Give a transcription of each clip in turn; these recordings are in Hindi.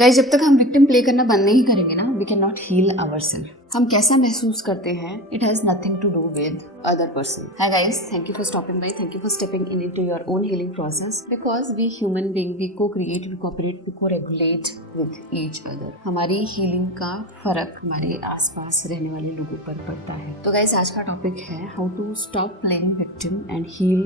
गाइस, जब तक हम विक्टिम प्ले करना बंद नहीं करेंगे ना, we can not heal ourselves. हम कैसा महसूस करते हैं, it has nothing to do with other person. Hi guys, thank you for stopping by, thank you for stepping into your own healing process, because we human being, we co create, we cooperate, we co regulate with each other. हमारी हीलिंग का फर्क हमारे आसपास रहने वाले लोगों पर पड़ता है। तो गाइस, आज का टॉपिक है how to stop playing victim and heal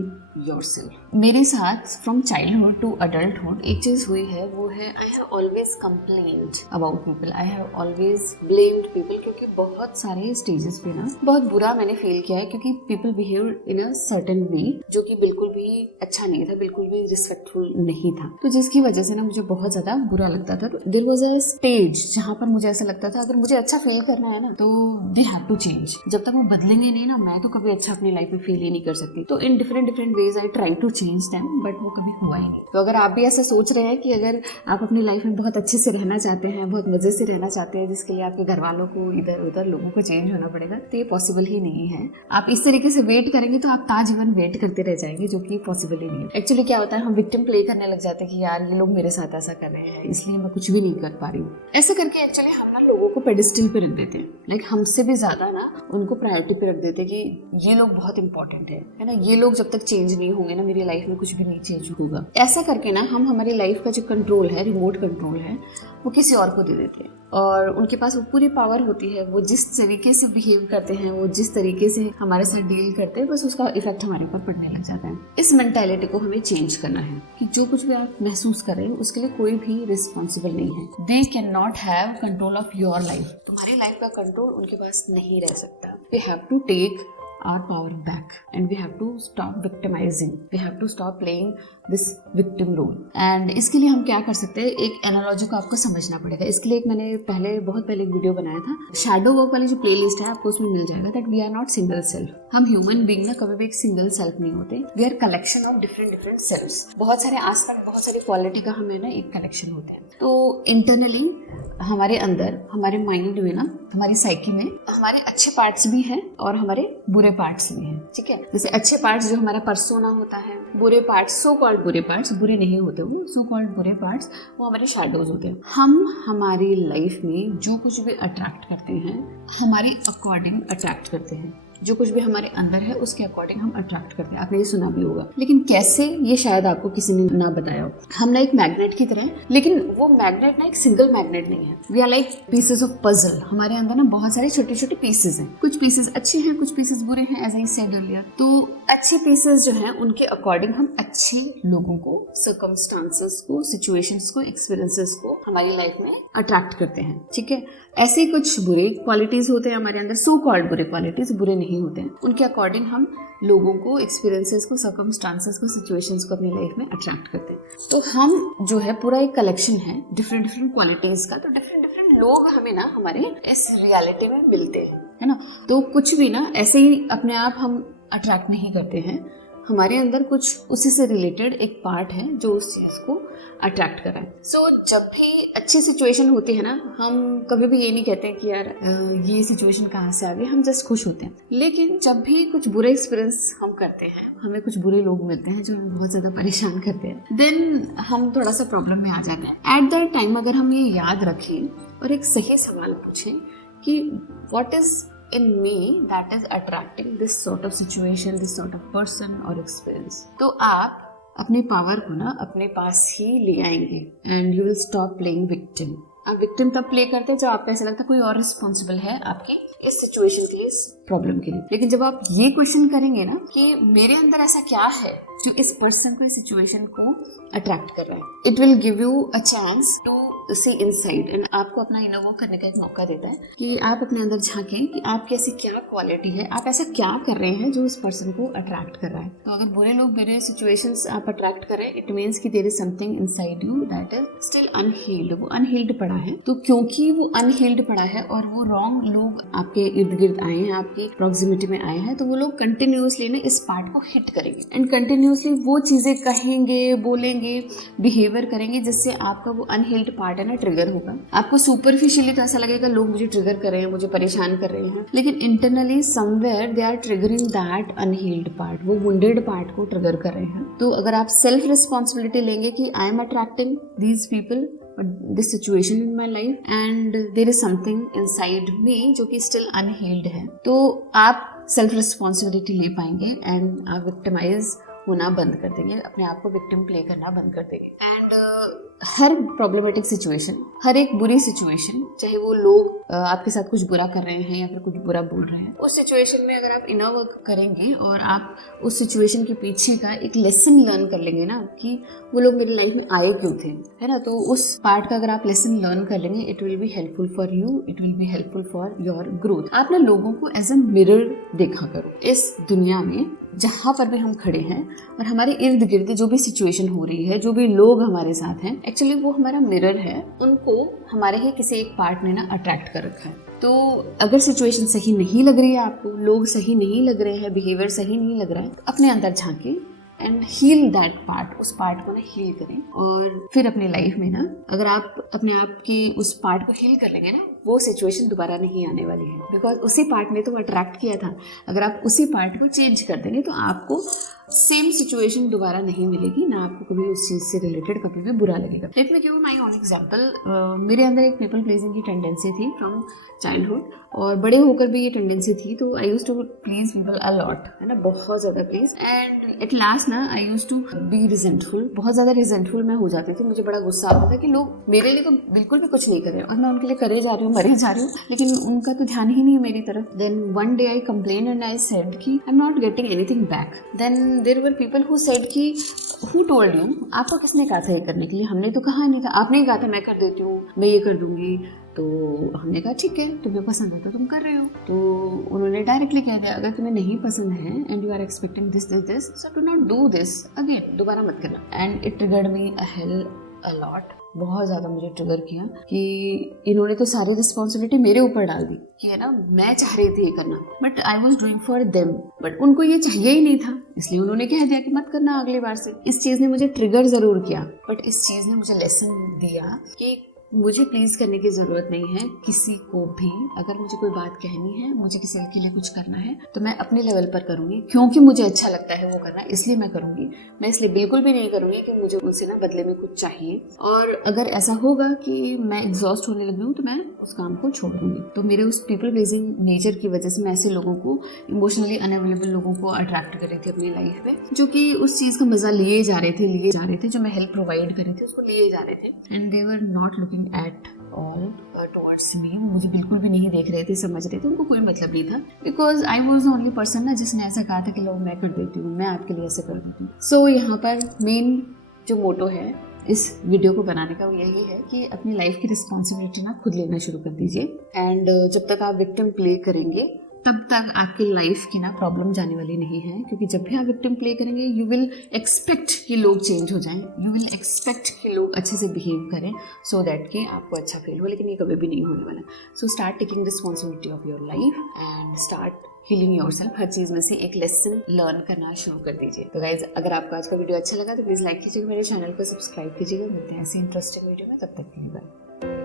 yourself. मेरे साथ फ्रॉम चाइल्डहुड टू अडल्टहुड एक चीज हुई है, वो है I have always complained about people, I have always blamed people. क्योंकि बहुत सारे स्टेजेस पे ना बहुत बुरा मैंने फील किया है, क्योंकि people behave in a certain way जो कि बिल्कुल भी अच्छा नहीं था, बिल्कुल भी रिस्पेक्टफुल नहीं था। तो जिसकी वजह से ना मुझे बहुत ज्यादा बुरा लगता था। देयर वाज अ स्टेज जहां पर मुझे ऐसा लगता था अगर मुझे अच्छा फील करना है ना तो दे हैव टू चेंज। जब तक वो बदलेंगे नहीं ना, मैं तो कभी अच्छा अपनी लाइफ में फील ही नहीं कर सकती। तो in different ways I try to change them, but वो कभी हुआ ही नहीं। तो अगर आप भी ऐसा सोच रहे हैं कि अगर आप अपनी लाइफ में बहुत अच्छे से रहना चाहते हैं, बहुत मजे से रहना चाहते हैं, जिसके लिए आपके घर वालों को, इधर उधर लोगों को चेंज होना पड़ेगा, तो ये पॉसिबल ही नहीं है। आप इस तरीके से वेट करेंगे तो आप ताजीवन वेट करते रह जाएंगे, जो कि पॉसिबल ही नहीं है। एक्चुअली क्या होता है, हम विक्टिम प्ले करने लग जाते हैं कि यार ये लोग मेरे साथ ऐसा कर रहे हैं, इसलिए मैं कुछ भी नहीं कर पा रही हूँ। ऐसा करके एक्चुअली हम ना लोगों को पेडिस्टल पे रख देते हैं, लाइक हमसे भी ज्यादा ना उनको प्रायोरिटी पे रख देते हैं कि ये लोग बहुत इंपॉर्टेंट है ना, ये लोग जब तक चेंज नहीं होंगे ना मेरी लाइफ में कुछ भी नहीं चेंज होगा। ऐसा करके ना हम हमारी लाइफ का जो कंट्रोल है, रिमोट कंट्रोल है, वो किसी और को दे देते हैं। और उनके पास वो पूरी पावर होती है। वो जिस तरीके से बिहेव करते हैं, वो जिस तरीके से हमारे साथ डील करते हैं, बस उसका इफेक्ट हमारे ऊपर पड़ने लग जाता है। इस मेंटालिटी को हमें चेंज करना है कि जो कुछ भी आप महसूस कर रहे हैं उसके लिए कोई भी रिस्पॉन्सिबल नहीं है। They can not have control of your life. तुम्हारी लाइफ का कंट्रोल उनके पास नहीं रह सकता। We have to take our power back and we have to stop victimizing, we have to stop playing this victim role। and इसके लिए हम क्या कर सकते हैं, एक एनालॉजी को आपको समझना पड़ेगा। इसके लिए मैंने बहुत पहले एक वीडियो बनाया था, शैडो वर्क वाली जो प्लेलिस्ट है आपको उसमें मिल जाएगा, that we are not single self. हम ह्यूमन बीइंग ना कभी भी एक सिंगल सेल्फ नहीं होते, we are collection of different selfs. बहुत सारे एस्पेक्ट, बहुत सारी क्वालिटी का हमें ना एक कलेक्शन होता है। तो इंटरनली हमारे अंदर, हमारे माइंड में ना, हमारी साइकी में हमारे अच्छे पार्ट्स भी हैं और हमारे बुरे पार्ट्स भी हैं, ठीक है। जैसे अच्छे पार्ट्स जो हमारा पर्सोना होता है, बुरे पार्ट्स, सो कॉल्ड बुरे पार्ट्स, बुरे नहीं होते वो, सो कॉल्ड बुरे पार्ट्स, वो हमारे शैडोज होते हैं। हम हमारी लाइफ में जो कुछ भी अट्रैक्ट करते हैं, हमारे अकॉर्डिंग अट्रैक्ट करते हैं। जो कुछ भी हमारे अंदर है उसके अकॉर्डिंग हम अट्रैक्ट करते हैं। आपने ये सुना भी होगा, लेकिन कैसे, ये शायद आपको किसी ने ना बताया हो। हम ना एक मैग्नेट की तरह है, लेकिन वो मैग्नेट ना एक सिंगल मैग्नेट नहीं है। We are like pieces of puzzle. हमारे अंदर ना बहुत सारे छोटे छोटे पीसेस हैं। कुछ पीसेस अच्छे हैं, कुछ पीसेस बुरे हैं, एज आई सेड अर्लियर। तो अच्छे पीसेस जो हैं उनके अकॉर्डिंग हम अच्छे लोगों को, सर्कमस्टांसेस को, सिचुएशंस को, एक्सपीरियंसेस को हमारी लाइफ में अट्रैक्ट करते हैं, ठीक है। ऐसे कुछ बुरे क्वालिटीज होते हैं हमारे अंदर, सो कॉल्ड बुरे क्वालिटीज, बुरे नहीं होते हैं। उनके अकॉर्डिंग हम लोगों को, एक्सपीरियंसेस को, सर्कमस्टांसेस को, सिचुएशंस को अपनी लाइफ में अट्रैक्ट करते हैं। तो हम जो है पूरा एक कलेक्शन है डिफरेंट क्वालिटीज का। तो डिफरेंट लोग हमें ना हमारे इस रियलिटी में मिलते हैं, है ना। तो कुछ भी ना ऐसे ही अपने आप हम अट्रैक्ट नहीं करते हैं। हमारे अंदर कुछ उसी से रिलेटेड एक पार्ट है जो उस चीज को अट्रैक्ट कर रहा है। सो जब भी अच्छी सिचुएशन होती है ना, हम कभी भी ये नहीं कहते कि यार ये सिचुएशन कहाँ से आ गई, हम जस्ट खुश होते हैं। लेकिन जब भी कुछ बुरे एक्सपीरियंस हम करते हैं, हमें कुछ बुरे लोग मिलते हैं जो हमें बहुत ज्यादा परेशान करते हैं, देन हम थोड़ा सा प्रॉब्लम में आ जाते हैं। एट दैट टाइम अगर हम ये याद रखें और एक सही सवाल पूछें कि what is in me that is attracting this sort of situation, this sort of person or experience, तो आप अपने पावर को ना अपने पास ही ले आएंगे and you will stop playing victim। आप विक्टिम तब प्ले करते हैं जब आपको ऐसा लगता है कोई और रिस्पॉन्सिबल है आपकी इस सिचुएशन के लिए, इस प्रॉब्लम के लिए। लेकिन जब आप ये क्वेश्चन करेंगे ना कि मेरे अंदर ऐसा क्या है जो इस पर्सन को, इस सिचुएशन को अट्रैक्ट कर रहा है, it will give you a chance to see inside and आपको अपना इनर वर्क करने का एक मौका देता है कि आप अपने अंदर झांकें कि आपकी ऐसी क्या क्वालिटी है, आप ऐसा क्या कर रहे हैं जो इस पर्सन को अट्रैक्ट कर रहा है। तो अगर बुरे लोग, बुरे सिचुएशंस आप अट्रैक्ट कर रहे हैं, इट मीन्स कि there is something inside you that is still unhealed. वो अनहील्ड पड़ा है। तो क्योंकि वो अनहील्ड पड़ा है और वो रॉन्ग लोग आपके इर्द गिर्द आए हैं, आपकी प्रॉक्सिमिटी में आए हैं, तो वो लोग कंटिन्यूअसली ना इस पार्ट को हिट करेंगे एंड कंटिन्यूअसली वो चीजें कहेंगे, बोलेंगे, बिहेवियर करेंगे जिससे आपका वो अनहील्ड पार्ट है ना ट्रिगर होगा। आपको सुपरफिशियली तो ऐसा लगेगा लोग मुझे ट्रिगर कर रहे हैं, मुझे परेशान कर रहे हैं, लेकिन internally somewhere they are triggering that unhealed part, वो वुंडेड पार्ट को ट्रिगर कर रहे हैं। तो अगर आप सेल्फ रिस्पॉन्सिबिलिटी लेंगे कि I am attracting these people this situation in my life and there is something inside me जो कि स्टिल अनहील्ड है, तो आप सेल्फ रिस्पॉन्सिबिलिटी ले पाएंगे एंड आप विक्टिमाइज होना बंद कर देंगे, अपने आप को विक्टिम प्ले करना बंद कर देंगे। एंड हर प्रॉब्लमेटिक सिचुएशन, हर एक बुरी सिचुएशन, चाहे वो लोग आपके साथ कुछ बुरा कर रहे हैं या फिर कुछ बुरा बोल रहे हैं, उस सिचुएशन में अगर आप इनर वर्क करेंगे और आप उस सिचुएशन के पीछे का एक लेसन लर्न कर लेंगे ना कि वो लोग मेरी लाइफ में आए क्यों थे, है ना, तो उस पार्ट का अगर आप लेसन लर्न कर लेंगे, it will be helpful for you, it will be helpful for your growth. आप ना लोगों को एज अ मिरर देखा करो। इस दुनिया में जहाँ पर भी हम खड़े हैं और हमारे इर्द गिर्द जो भी सिचुएशन हो रही है, जो भी लोग हमारे साथ हैं, एक्चुअली वो हमारा मिरर है। उनको हमारे ही किसी एक पार्ट ने ना अट्रैक्ट कर रखा है। तो अगर सिचुएशन सही नहीं लग रही है आपको, लोग सही नहीं लग रहे हैं, बिहेवियर सही नहीं लग रहा है, तो अपने अंदर झांके एंड हील दैट पार्ट, उस पार्ट को ना हील करें। और फिर अपनी लाइफ में ना अगर आप अपने आप की उस पार्ट को हील कर लेंगे ना, वो सिचुएशन दोबारा नहीं आने वाली है, बिकॉज उसी पार्ट ने तो अट्रैक्ट किया था। अगर आप उसी पार्ट को चेंज कर देंगे तो आपको सेम सिचुएशन दोबारा नहीं मिलेगी, ना आपको कभी उस चीज से रिलेटेड कभी भी बुरा लगेगा। Let me give my own example. मेरे अंदर एक पीपल प्लीजिंग की टेंडेंसी थी फ्रॉम चाइल्डहुड, और बड़े होकर भी ये टेंडेंसी थी। तो I used to please people a lot, है ना, बहुत ज्यादा प्लीज। एंड एट लास्ट ना I used to be resentful, बहुत ज्यादा रिजेंटफुल मैं हो जाती थी। मुझे बड़ा गुस्सा आता था कि लोग मेरे लिए तो बिल्कुल भी कुछ नहीं कर रहे और मैं उनके लिए करे जा रही हूँ, मरे जा रही हूँ, लेकिन उनका तो ध्यान ही नहीं मेरी तरफ। Then one day I complain and I said कि I am not getting anything back. Then there were people who said कि हु टोल्ड यू, आपको किसने कहा था ये करने के लिए, हमने तो कहा नहीं था, आपने ही कहा था मैं कर देती हूँ, मैं ये कर दूंगी। तो हमने कहा ठीक है, तुम्हें पसंद है तो तुम कर रहे हो। तो उन्होंने डायरेक्टली कह दिया अगर तुम्हें नहीं पसंद है and you are expecting this this this, so do not do this again, दोबारा मत करना। And it triggered me a hell a lot, बहुत ज़्यादा मुझे ट्रिगर किया कि इन्होंने तो सारी रिस्पॉन्सिबिलिटी मेरे ऊपर डाल दी कि है ना, मैं चाह रही थी ये करना, but I was doing for them, but उनको ये चाहिए ही नहीं था, इसलिए उन्होंने कह दिया कि मत करना अगली बार से। इस चीज़ ने मुझे ट्रिगर ज़रूर किया, बट इस चीज़ ने मुझे लेसन दिया कि मुझे प्लीज़ करने की ज़रूरत नहीं है किसी को भी। अगर मुझे कोई बात कहनी है, मुझे किसी के लिए कुछ करना है, तो मैं अपने लेवल पर करूँगी, क्योंकि मुझे अच्छा लगता है वो करना, इसलिए मैं करूँगी। मैं इसलिए बिल्कुल भी नहीं करूँगी कि मुझे उनसे ना बदले में कुछ चाहिए। और अगर ऐसा होगा कि मैं एग्जॉस्ट होने लगी हूँ तो मैं उस काम को छोड़ दूँगी। तो मेरे उस पीपल प्लीजिंग नेचर की वजह से मैं ऐसे लोगों को, इमोशनली अनअवेलेबल लोगों को अट्रैक्ट कर रही थी अपनी लाइफ में, जो कि उस चीज़ का मजा लिए जा रहे थे, जो मैं हेल्प प्रोवाइड कर रही थी उसको लिए जा रहे थे। And they were not looking at all towards me, मुझे बिल्कुल भी नहीं देख रहे थे, समझ रहे थे, उनको कोई मतलब नहीं था, because I was the only person ना जिसने ऐसा कहा था कि लो मैं कर देती हूँ, मैं आपके लिए ऐसे कर देती हूँ। सो यहाँ पर मेन जो मोटो है इस वीडियो को बनाने का वो यही है कि अपनी लाइफ की रिस्पॉन्सिबिलिटी ना खुद लेना शुरू कर दीजिए। एंड जब तक आप विक्टिम प्ले करेंगे तब तक आपकी लाइफ की ना प्रॉब्लम जाने वाली नहीं है, क्योंकि जब भी आप विक्टिम प्ले करेंगे यू विल एक्सपेक्ट कि लोग चेंज हो जाएं, यू विल एक्सपेक्ट कि लोग अच्छे से बिहेव करें सो दैट कि आपको अच्छा फील हो, लेकिन ये कभी भी नहीं होने वाला। So start taking responsibility of your life and start healing yourself. हर चीज़ में से एक लेसन लर्न करना शुरू कर दीजिए। तो गाइज अगर आपको आज का वीडियो अच्छा लगा तो प्लीज़ लाइक कीजिएगा, मेरे चैनल को सब्सक्राइब कीजिएगा। मिलते हैं ऐसे इंटरेस्टिंग वीडियो में, तब तक के लिए बाय।